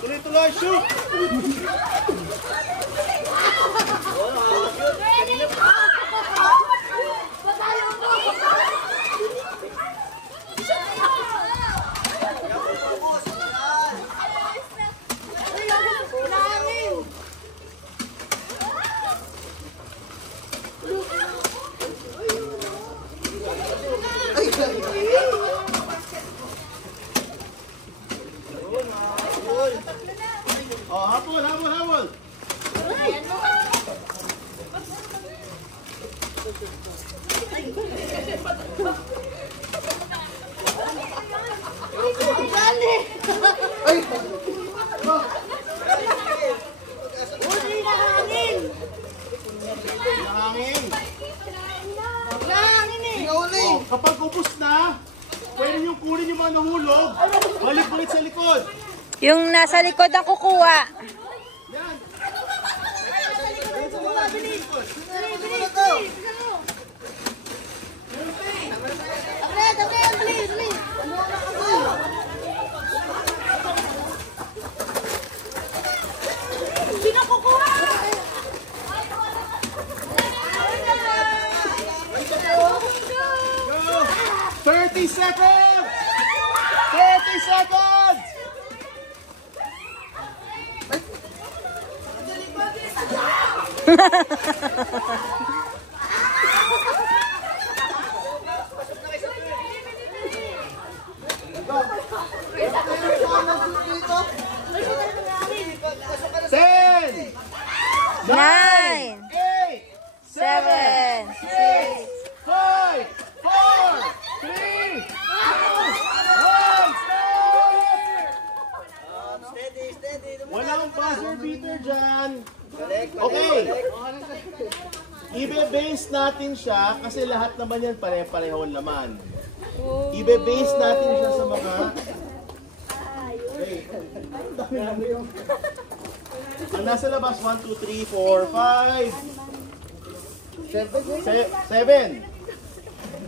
Tuloy-tuloy, shoot! Oh, habol, habol, habol. Oh, kapag ubos na, pwede nyo kunin yung mga nahulog. Balik-balik sa likod. Yung nasa likod ang kukuha. Yan. Sino kukuha? 30 seconds! 30 seconds! Ten, 9, 8, 7, 6. 5, 4, 3, 2, 1, stop! Walang buzzer beater dyan. Okay. Ibe-base natin siya kasi lahat naman yan pare-pareho naman. Ibe-base natin siya sa mga... Ang nasa labas, 1, 2, 3, 4, 5, 7. 7.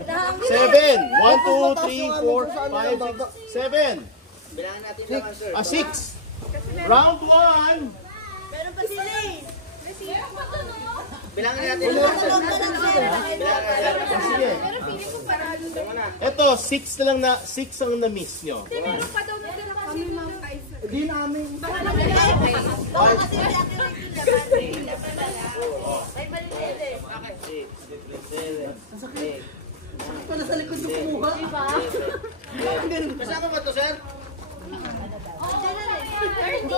1, 2, 3, 4, 5, 6, 7. Bilangan natin naman, sir. 6. Round 1. Meron pa sila eh. Bilangan natin naman, sir. Bilangan natin. Sige. Ito, 6 na lang na 6 ang na-miss nyo. Meron pa daw natira kami mga kaisa. Hindi namin. Ay, maliit eh. Pala sa likod yung kumuha. Diba? Kasama ba ito, sir? 30!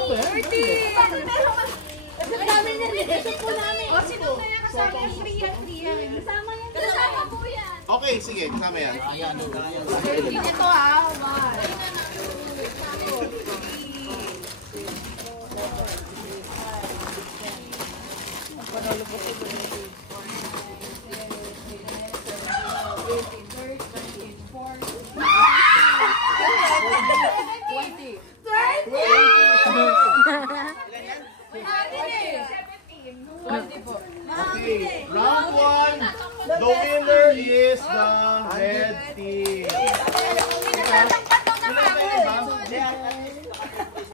Ang dami na rin. Ito po namin. O, sino na yan kasama yung 3 yan? Kasama yan. Kasama po yan. Okay, sige. Kasama yan. Ito ah. Okay, round 1. The winner is the